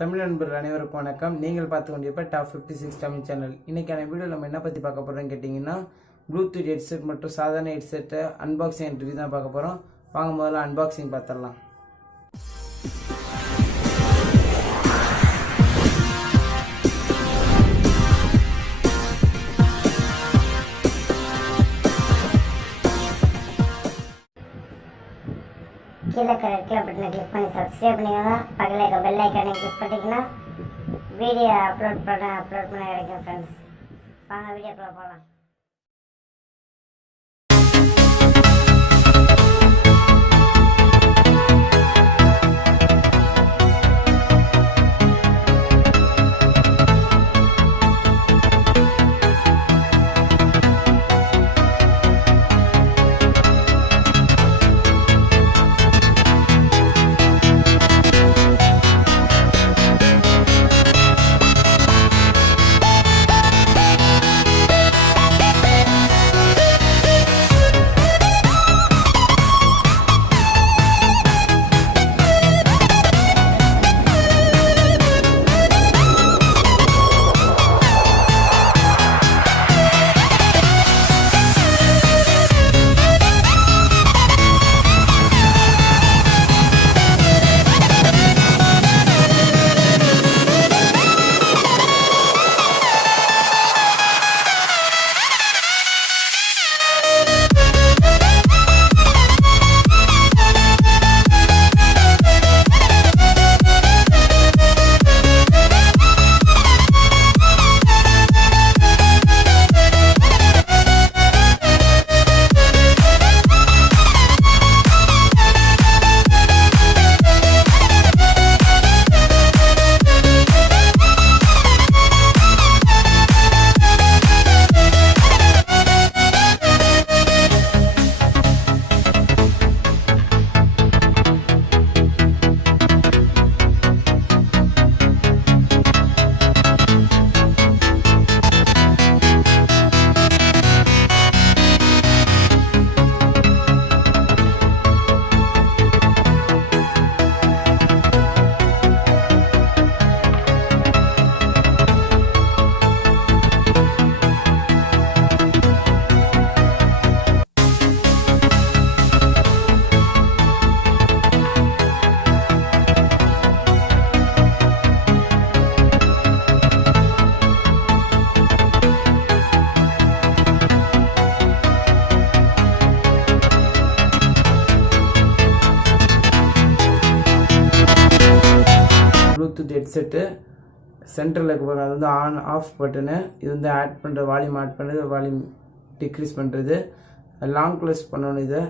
தமிழ் நண்பர்கள் அனைவருக்கும் வணக்கம். நீங்கள் பார்த்து கொண்டிருப்ப டாப் 56 தமிழ் சேனல். இன்னைக்கான வீடியோ நம்ம என்ன பற்றி பார்க்க போகிறோம்னு கேட்டிங்கன்னா, ப்ளூடூத் ஹெட்செட் மற்றும் சாதாரண ஹெட்செட்டை அன்பாக்சிங் ரிவ்யூ தான் பார்க்க போகிறோம். வாங்க முதல்ல அன்பாக்சிங் பார்த்துடலாம். கீழே இருக்கிற பட்டனை கிளிக் பண்ணி சப்ஸ்கிரைப் பண்ணிக்கோங்க. பக்கத்தில் இருக்க பெல் ஐக்கானை கிளிக் பண்ணிட்டீங்கன்னா வீடியோ அப்லோட் பண்ண கிடைக்கும் ஃப்ரெண்ட்ஸ். வாங்க வீடியோக்குள்ளே போகலாம். ப்ளூடூத் ஹெட்செட்டு சென்டரில் இருக்க போகிறாங்க. அது வந்து ஆன் ஆஃப் பட்டனு. இது வந்து ஆட் பண்ணுற வால்யூம் ஆட் பண்ணுறது, வால்யூம் டிக்ரீஸ் பண்ணுறது. லாங் க்ளோஸ் பண்ணணும். இதை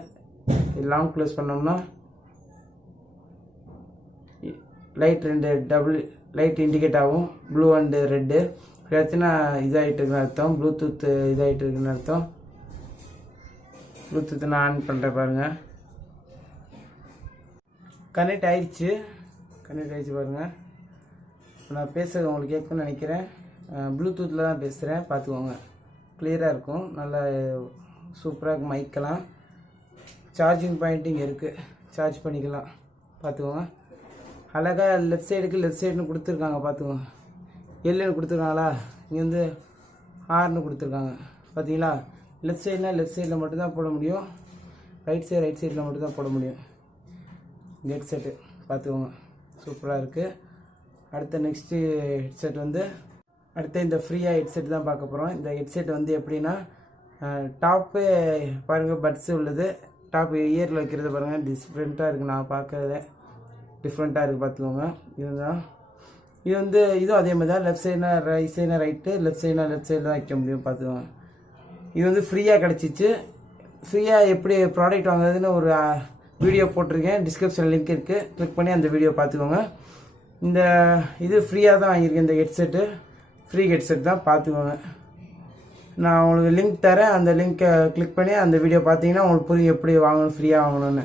லாங் க்ளோஸ் பண்ணோம்னா லைட் ரெண்டு டபுள் லைட் இண்டிகேட் ஆகும், ப்ளூ அண்டு ரெட்டு. பிரச்சனை இதாகிட்டு இருக்குன்னு அர்த்தம், ப்ளூடூத் இதாகிட்டு இருக்குன்னு அர்த்தம். ப்ளூடூத் நான் ஆன் பண்ணுறேன் பாருங்கள். கனெக்ட் ஆயிடுச்சு பாருங்கள். நான் பேசுகிறது உங்களுக்கு கேட்கும்னு நினைக்கிறேன். ப்ளூடூத்தில் தான் பேசுகிறேன், பார்த்துக்கோங்க. கிளியராக இருக்கும், நல்லா சூப்பராக இருக்கும். மைக்கெல்லாம் சார்ஜிங் பாயிண்டிங் இருக்குது, சார்ஜ் பண்ணிக்கலாம். பார்த்துக்கோங்க. அழகாக லெஃப்ட் சைடுன்னு கொடுத்துருக்காங்க. பார்த்துக்கோங்க. எல்லுன்னு கொடுத்துருக்காங்களா, இங்கே வந்து ஆர்னு கொடுத்துருக்காங்க. பார்த்தீங்களா? லெஃப்ட் சைடில் மட்டும்தான் போட முடியும், ரைட் சைடில் மட்டும்தான் போட முடியும். ஹெட்செட்டு பார்த்துக்கோங்க, சூப்பராக இருக்குது. அடுத்த நெக்ஸ்ட்டு ஹெட்செட் வந்து இந்த ஃப்ரீயாக ஹெட்செட் தான் பார்க்க போகிறோம். இந்த ஹெட்செட் வந்து எப்படின்னா, டாப்பு பாருங்கள், பட்ஸு உள்ளது. டாப் இயரில் வைக்கிறது பாருங்கள், டிஃப்ரெண்ட்டாக இருக்குது. நான் பார்க்கறத டிஃப்ரெண்ட்டாக இருக்குது, பார்த்துக்கோங்க. இதுதான் இது வந்து இதுவும் அதே மாதிரி தான். லெஃப்ட் சைடுனா ரைட்டு, லெஃப்ட் சைடு தான் வைக்க முடியும். பார்த்துக்கோங்க. இது வந்து ஃப்ரீயாக கிடச்சிச்சு. ஃப்ரீயாக எப்படி ப்ராடக்ட் வாங்குறதுன்னு ஒரு வீடியோ போட்டிருக்கேன், டிஸ்கிரிப்ஷனில் லிங்க் இருக்குது, கிளிக் பண்ணி அந்த வீடியோ பார்த்துக்கோங்க. இந்த இது ஃப்ரீயாக தான் வாங்கியிருக்கேன். இந்த ஹெட்செட்டு ஃப்ரீ ஹெட்செட் தான், பார்த்துக்கோங்க. நான் உங்களுக்கு லிங்க் தரேன், அந்த லிங்க்கை கிளிக் பண்ணி அந்த வீடியோ பார்த்தீங்கன்னா உங்களுக்கு புரியும் எப்படி வாங்கணும், ஃப்ரீயாக வாங்கணும்னு.